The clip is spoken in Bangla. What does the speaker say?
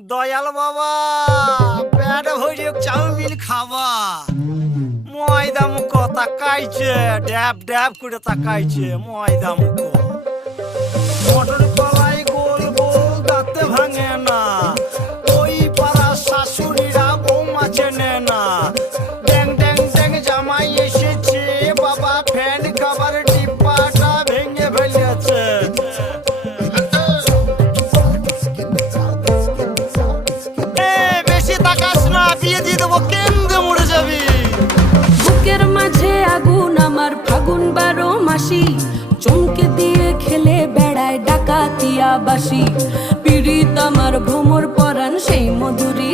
দয়াল বাবা পেট ভরে চাউমিন খাবা ময়দা মুখো তাকাইছে ড্যাব ড্যাব করে তাকাইছে ময়দা মুখো মটর কলাই গোল গোল দাঁতে ভাঙে না ওই পাড়া শাশুড়িরা বৌমা চেনে না ড্যাং ড্যাং ড্যাং জামাই এসেছে বাবা ফ্যান খাবার ডিব্বাটা ভেঙে ফেলেছে বিয়ে দিয়ে দেবো কেন্দ্রে মরে যাবি বুকের মাঝে আগুন আমার ফাগুন 12 মাসি চমকে দিয়ে খেলে বেড়ায় ডাকাতিয়া বাসি পিড়িত আমার ভ্রমর পরাণ সেই মধুরী